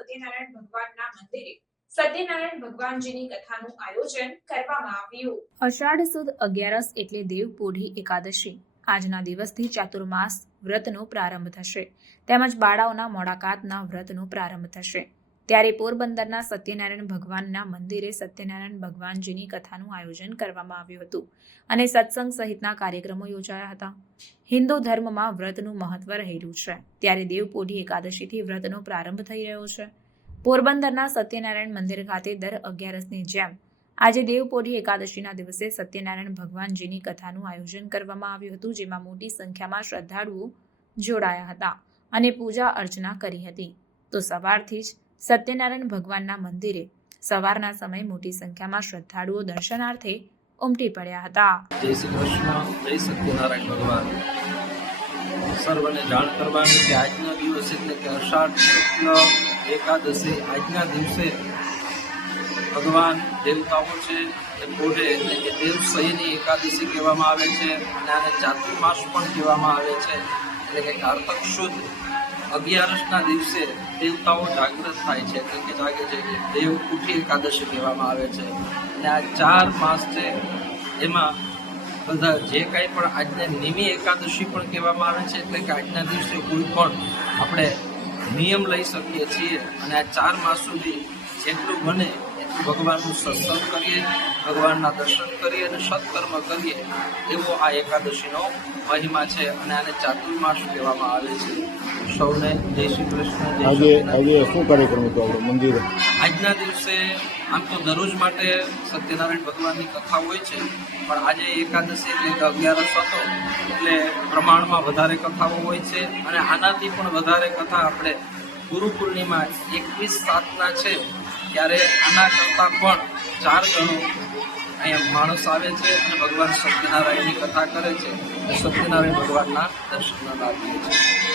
સત્યનારાયણ ભગવાનના મંદિરે સત્યનારાયણ ભગવાનજીની કથાનું આયોજન કરવામાં આવ્યું. અષાઢ સુદ અગિયારસ એટલે દેવપોઢી એકાદશી. આજના દિવસથી ચાતુર્માસ વ્રતનો પ્રારંભ થશે. તેમજ બાળાઓના મોડાકાતના વ્રતનો પ્રારંભ થશે. ત્યારે પોરબંદરના સત્યનારાયણ ભગવાનના મંદિરે સત્યનારાયણ ભગવાનજીની કથાનું આયોજન કરવામાં આવ્યું હતું અને સત્સંગ સહિતના કાર્યક્રમો યોજાયા હતા. હિન્દુ ધર્મમાં વ્રતનું મહત્વ રહેલું છે. ત્યારે દેવપોઢી એકાદશીથી વ્રતનો પ્રારંભ થઈ રહ્યો છે. પોરબંદરના સત્યનારાયણ મંદિર ખાતે દર અગિયારસની જેમ આજે દેવપોઢી એકાદશીના દિવસે સત્યનારાયણ ભગવાનજીની કથાનું આયોજન કરવામાં આવ્યું હતું, જેમાં મોટી સંખ્યામાં શ્રદ્ધાળુઓ જોડાયા હતા અને પૂજા અર્ચના કરી હતી. તો સવારથી જ સત્યનારાયણ ભગવાનના મંદિરે સવારના સમયે મોટી સંખ્યામાં શ્રદ્ધાળુઓ દર્શનાર્થે ઉમટી પડ્યા હતા. જય શ્રી કૃષ્ણ, જય સત્યનારાયણ ભગવાન. સર્વને જાણ કરવાની કે આજના દિવસ એટલે કે અષાઢ એકાદશી આજના દિવસે ભગવાન દેવતાઓ છે, એ પોઢે એટલે કે દેવસહીની એકાદશી કહેવામાં આવે છે, અને આને ચાતુર્માસ પણ કહેવામાં આવે છે, એટલે કે કારતક શુદ્ધ. અગિયારસના દિવસે દેવતાઓ જાગૃત થાય છે, એટલે કે જાગે છે દેવ ઉઠી એકાદશી કહેવામાં આવે છે. અને આ ચાર માસ છે, એમાં બધા જે કાંઈ પણ આજને નિમી એકાદશી પણ કહેવામાં આવે છે, એટલે કે આજના દિવસે કોઈ પણ આપણે નિયમ લઈ શકીએ છીએ. અને આ ચાર માસ સુધી જેટલું બને ભગવાનનું સત્સંગ કરીએ ભગવાનના દર્શન કરીએ અને સત્કર્મ કરીએ એવો આ એકાદશીનો મહિમા છે અને આને ચાતુર્માસ કહેવામાં આવે છે. સૌને જય શ્રી કૃષ્ણ આજે આજે શું કાર્યક્રમ હતો આપણો? મંદિરે? આજના દિવસે આમ તો દરરોજ માટે સત્યનારાયણ ભગવાનની કથા હોય છે પણ આજે એકાદશી એટલે કે અગિયારસ હતો એટલે પ્રમાણમાં વધારે કથાઓ હોય છે અને આનાથી પણ વધારે કથા આપણે ગુરુ પૂર્ણિમા એકવીસ સાતના છે. ત્યારે આના કરતાં પણ ચાર ગણો અહીંયા માણસ આવે છે અને ભગવાન સત્યનારાયણની કથા કરે છે. સત્યનારાયણ ભગવાનના દર્શન લાભ છે.